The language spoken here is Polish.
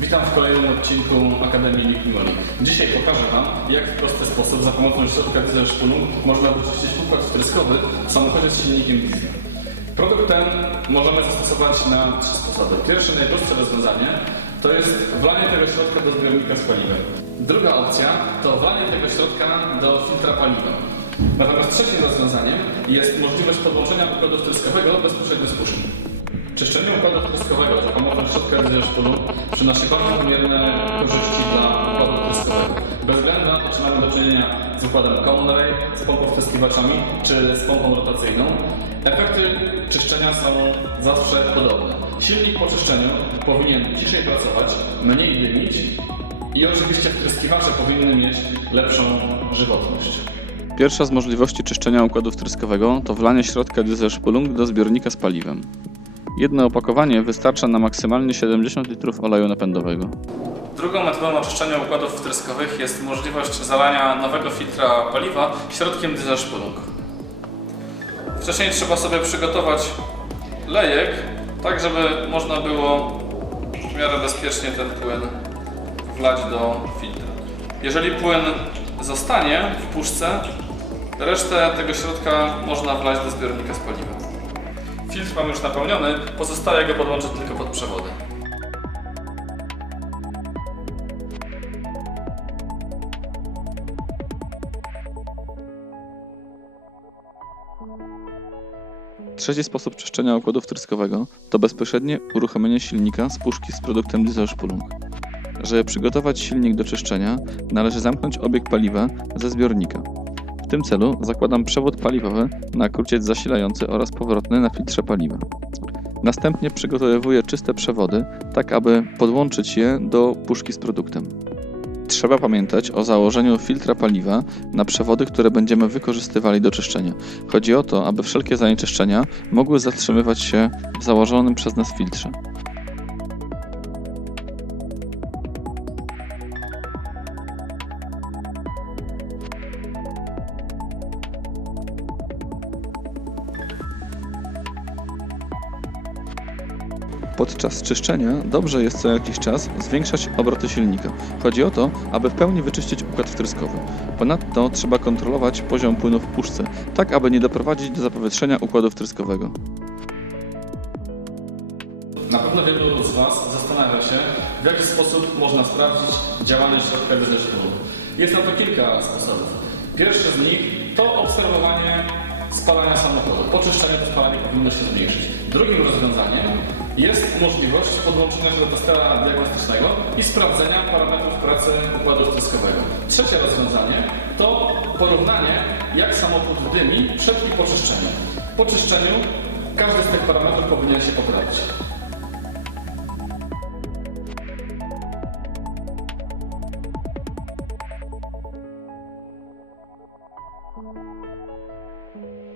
Witam w kolejnym odcinku Akademii Liquimoli. Dzisiaj pokażę Wam, jak w prosty sposób za pomocą środka diesel można wyczyścić układ wtryskowy w samochodzie z silnikiem diesla. Produkt ten możemy zastosować na trzy sposoby. Pierwsze, najprostsze rozwiązanie to jest wlanie tego środka do zbiornika z paliwem. Druga opcja to wlanie tego środka do filtra paliwa. Natomiast trzecim rozwiązaniem jest możliwość podłączenia układu wtryskowego bezpośrednio z puszki. Czyszczenie układu wtryskowego za pomocą środka dieselszpulu przynosi bardzo wymierne korzyści dla układu wtryskowego. Bez względu na to, czy mamy do czynienia z układem common ray, z pompą wtryskiwaczami, czy z pompą rotacyjną, efekty czyszczenia są zawsze podobne. Silnik po czyszczeniu powinien ciszej pracować, mniej dymić i oczywiście wtryskiwacze powinny mieć lepszą żywotność. Pierwsza z możliwości czyszczenia układu wtryskowego to wlanie środka dieselszpulung do zbiornika z paliwem. Jedno opakowanie wystarcza na maksymalnie 70 litrów oleju napędowego. Drugą metodą oczyszczenia układów wtryskowych jest możliwość zalania nowego filtra paliwa środkiem dieselszpulung. Wcześniej trzeba sobie przygotować lejek, tak żeby można było w miarę bezpiecznie ten płyn wlać do filtra. Jeżeli płyn zostanie w puszce, resztę tego środka można wlać do zbiornika z paliwem. Filtr mam już napełniony, pozostaje go podłączyć tylko pod przewody. Trzeci sposób czyszczenia układu wtryskowego to bezpośrednie uruchomienie silnika z puszki z produktem dieselszpulung. Żeby przygotować silnik do czyszczenia, należy zamknąć obieg paliwa ze zbiornika. Tym celu zakładam przewód paliwowy na kruciec zasilający oraz powrotny na filtrze paliwa. Następnie przygotowuję czyste przewody, tak aby podłączyć je do puszki z produktem. Trzeba pamiętać o założeniu filtra paliwa na przewody, które będziemy wykorzystywali do czyszczenia. Chodzi o to, aby wszelkie zanieczyszczenia mogły zatrzymywać się w założonym przez nas filtrze. Podczas czyszczenia dobrze jest co jakiś czas zwiększać obroty silnika. Chodzi o to, aby w pełni wyczyścić układ wtryskowy. Ponadto trzeba kontrolować poziom płynu w puszce, tak aby nie doprowadzić do zapowietrzenia układu wtryskowego. Na pewno wielu z Was zastanawia się, w jaki sposób można sprawdzić działanie środka dieselszpulu. Jest na to kilka sposobów. Pierwszy z nich to obserwowanie spalania samochodu. Po czyszczeniu to spalanie powinno się zmniejszyć. Drugim rozwiązaniem jest możliwość podłączenia się do testera diagnostycznego i sprawdzenia parametrów pracy układu wtryskowego. Trzecie rozwiązanie to porównanie, jak samochód dymi przed i po czyszczeniu. Po czyszczeniu każdy z tych parametrów powinien się poprawić. Bye.